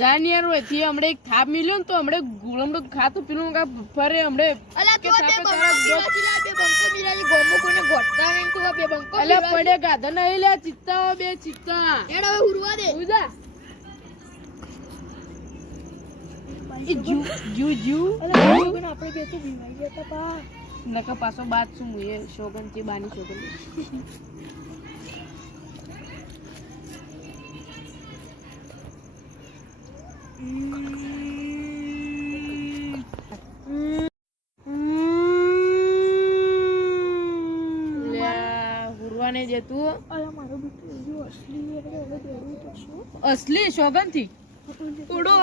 જાનિયર હોય થી હમણે એક થાપ મિલ્યો ને તો હમણે ગુળમડો ખાતું પેલું કા ફરે હમણે અલા તો બે બંકો મિલાજી ગોમો કોને ગોટતા ને તો બે બંકો અલા પડે ગાધા નહીં લે ચિત્તા બે ચિત્તા એડ હવે ઉરવા દે ઉજા જુ અલા શોગન આપણે બે તો બીવાઈ ગયા તા નકા પાછો બાત શું એ શોગન થી બાની શોગન દે તું અલા મારો બેટો જો અસલી એટલે હવે દેવું તો શું અસલી શોગન થી ઉડો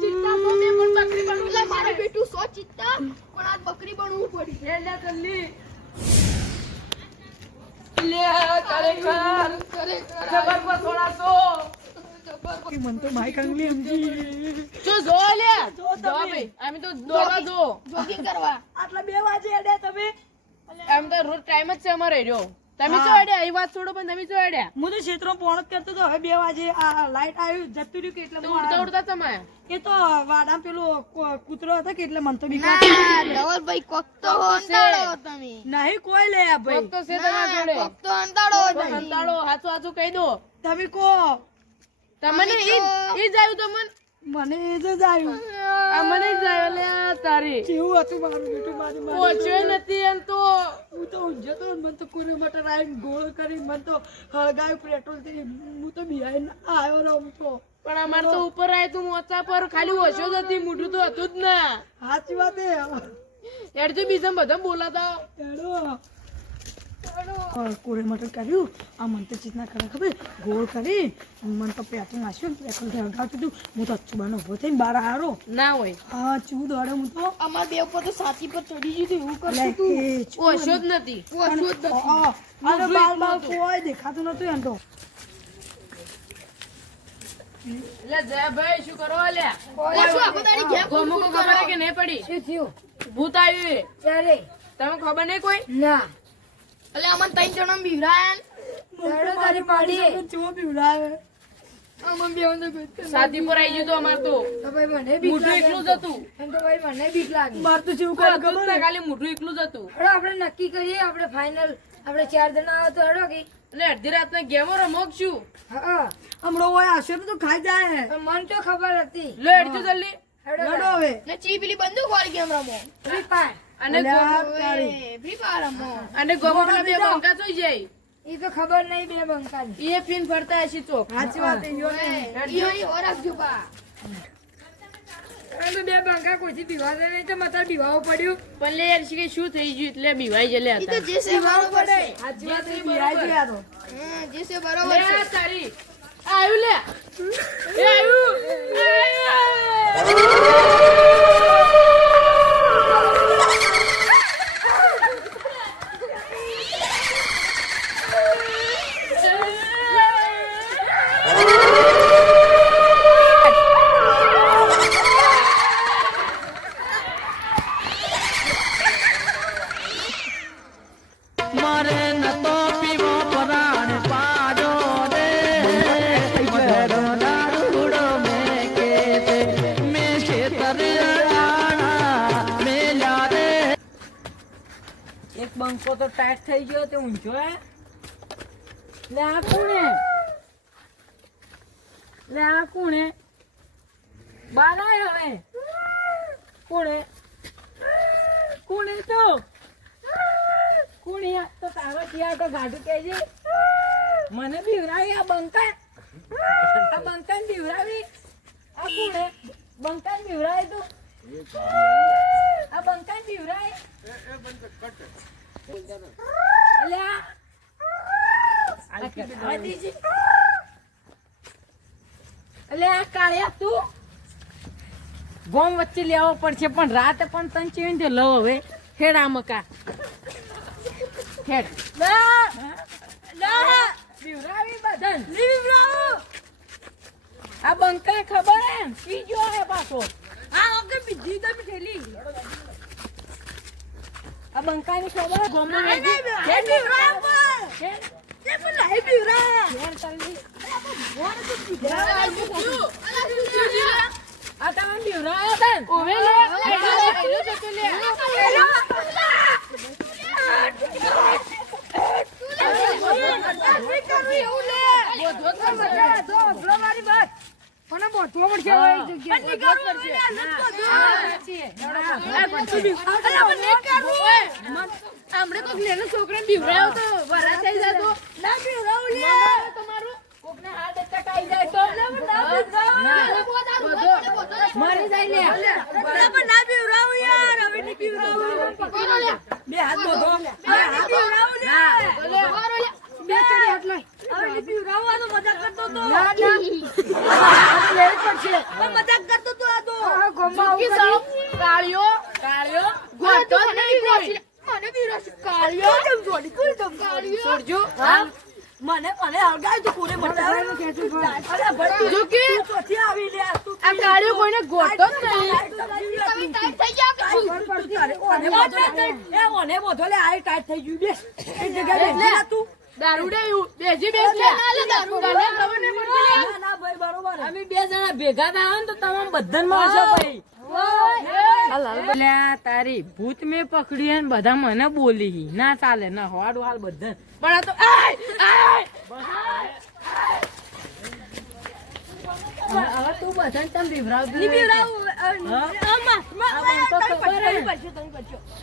ચિત્તા તો મે પણ બકરી બનવું લે મારો બેટો સો ચિત્તા પણ આજ બકરી બનવું પડી લે કલ્લી લે કરે જબર પર થોડા સો કે મન તો માઈ કંગલી સમજી જો જો લે જો ભાઈ અમે તો દોડવા દો જોગિંગ કરવા આટલા 2 વાગે એડે તમે એમ તો રોજ ટાઈમ જ છે અમારે રહ્યો તમે જો અડ્યા એ વાત છોડો પણ તમે જો અડ્યા હું તો ક્ષેત્રો પોણ કરતો તો હવે 2 વાગે આ લાઈટ આવ્યું જતું રહ્યું કે એટલે તો ઉડતા ઉડતા તમે એ તો વાડા પેલો કૂતરો હતો કે એટલે મન તો બીક લાગી ડબલ ભાઈ કોક તો અંતાડો તમે નહીં કોઈ લે ભાઈ કોક તો છે તમારા જોડે કોક તો અંતાડો અંતાડો હાચો હાચો કહી દો તમે કો તમને ઈ જાયું તમને મને એ જ આવ્યું આ મને જાય લે તારી કેવું હતું મારું બેટું મારી પહોંચ્યો નથી એમ તો હું તો જતો મન તો કોને માટે રાઈન ગોળ કરી મન તો હળગાયું પેટ્રોલ થી હું તો બિહાઈ આવ્યો રમતો પણ અમાર તો ઉપર આય તું મોચા પર ખાલી ઓછો જ હતી મોઢું તો હતું જ ના સાચી વાત એ એડથી બીજા બધા બોલાતા એડો કોરે મટર કર્યું આ મન તો ચીતના ખરા ખબર ગોળ કરી મન તો પેટ્રોલ નાખ્યું પેટ્રોલ થી હળગાવતું હતું હું તો અચ્છુબાનો ઉભો થઈને બહાર આવ્યો ના હોય હા ચૂ દોડે હું તો અમાર બે ઉપર તો સાથી પર ચડી ગયું એવું કરતું તું ઓછો જ નથી ઓછો જ નથી અને બાલ બાલ કોઈ દેખાતું નતું એમ તો લે જય ભાઈ શું કરો લે શું આખો દાડી ઘેર ગોમો કો ખબર હે કે નહીં પડી શું થયું ભૂત આવ્યું ત્યારે તમે ખબર નહીં કોઈ ના અલે અમન 3 જણા બીવરાન દડો તારી પાડી ચો બીવરાવે અમન બેવન તો સાથી પર આવી ગયું તો અમાર તો ભાઈ મને બીક મોઢું લાગે એકલું જ હતું એમ તો ભાઈ મને બીક લાગે માર તો જેવું કરે ખબર ખબર ખાલી મોઢું એકલું જ હતું હેડો આપણે નક્કી કરીએ આપણે ફાઇનલ આપણે 4 જણા આવો તો હેડો કે એટલે અડધી રાતના ગેમો રમોક છું હા હમણો હોય આશે તો ખાઈ જાય મન તો ખબર હતી લે અડજો જલ્દી હેડો હવે ને ચી પેલી બંદૂક વાળી ગેમ રમો ફ્રી ફાયર અને ફ્રી ફાયર રમો અને ગોમોના બે બંકા જોઈ જાય ઈ તો ખબર નહીં બે બંકાની એ ફીન ફરતા હશે ચોક સાચી વાત ઈ ઓરખ જુબા અને બે બંકા કોઈથી બીવાદે નહીં તો મતલબ બીવાવો પડ્યું પણ લે યાર શીખે શું થઈ ગયું એટલે બીવાઈ જલે હતા ઈ તો જે છે બરોબર છે સાચી વાત એ બીવાઈ ગયા તો જે છે બરોબર લે છે તારી આયુ લે એ આયુ બંકો તો ટાઈટ થઈ ગયો તે ઊંચો હે લે આ કોણે બારાય હવે કોણે તો તારો ત્યાં તો ગાડું કહેજે મને બીવરાવી આ બંકા બીવરાવી આ કોણે બંકા બીવરાય તું આ બંકા બીવરાય તું ગોમ વચ્ચે લેવો પડશે પણ રાતે પણ તને ચેવી લવ હવે હેડા મકા હેડ આ બંકા ખબર હે પીજો હે પાછો આ ઓકે બીજી તો થેલી આ બંકાની ખબર ગોમો ને કે બીવરા કે પણ લાઈ બીવરા યાર તલ્લી બોર તો બીવરા ગોઠવો પડશે હવે એક જગ્યાએ. હમણાં કોક નેનો છોકરાને બીવડાવ્યો તો વરા થઈ જતો. ના પીવડાવું લે. તમારું કોકને હાર્ટ એટેક આવી જાય તો મરી જાય લે. ના પણ ના પીવડાવું યાર, હવે નહીં પીવડાવું. બે હાથ બોધો. હવે નહીં પીવડાવું લે. બે ચડી હાથ લઈ. હવે નહીં પીવડાવું, આ તો મજાક કરતો તો. ના ના લેવી પડશે. મજાક કરતો તો આ તો. કી સાવ કાળિયો કાળિયો ગોતો જ નહીં કોઈ. મને બીવડાવશે કાળિયો. છોડજો. મને હળગાય તું કોને બતાવે. અરે ભાઈ જો કે તું પછી આવી લે તું. આ કાળિયો કોઈને ગોતો જ નહીં. ઓને બોધો લે આ ટાઈટ થઈ ગયું. બેસ એક જગ્યાએ બેસ લે તું. દારૂડે બેજી બેસ લે. દારૂ તને ખબર નહીં પડતી લે. ના ના ભાઈ બરોબર. અમે બે જણા ભેગા થયા ને તો તમામ બધાને મારશો ભાઈ. અલ્યા તારી ભૂત મેં પકડી ને બધા મને બોલી ના ચાલે ના હોડું હાલ બધા પણ આ તો આય આય હવે તું બધાને તમે બીવરાવતી નહીં હોય છે.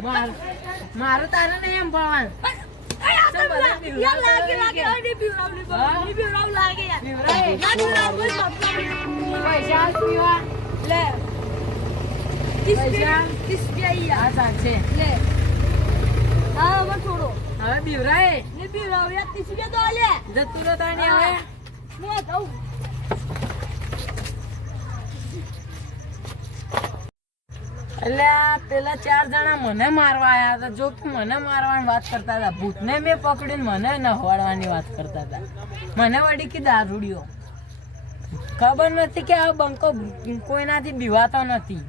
પીવડાવું. મારું તારે નહીં એમ ભણવાનું પૈસા પીવા પૈસા આ ચાલશે હવે બીવરાય જતું રહો તાણી હવે એટલે પેલા 4 જણા મને મારવા આયા હતા. જો કે મને મારવાની વાત કરતા હતા, ભૂતને મેં પકડીને મને નહવાડવાની વાત કરતા હતા. મને વળી કે દારૂડિયો ખબર નથી કે આ બંકો કોઈનાથી બીવાતો નથી.